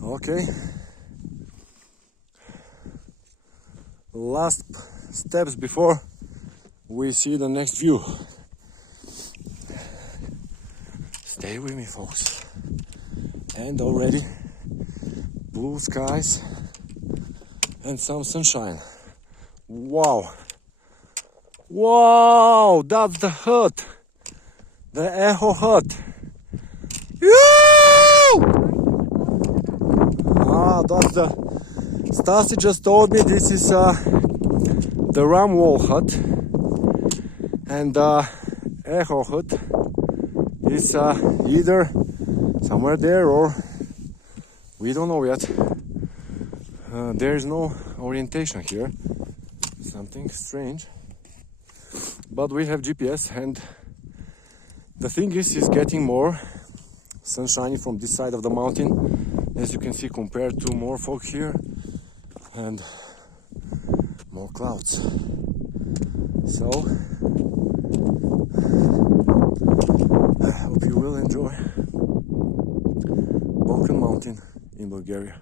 Okay, last steps before we see the next view. Stay with me, folks. And already blue skies and some sunshine. Wow, wow, that's the hut, the echo hut. That's the Stasi just told me this is the ram wall hut, and echo hut is either somewhere there or we don't know yet. There is no orientation here, something strange, but we have GPS, and the thing is getting more sunshiny from this side of the mountain, as you can see, compared to more fog here and more clouds. So I hope you will enjoy Balkan Mountain in Bulgaria.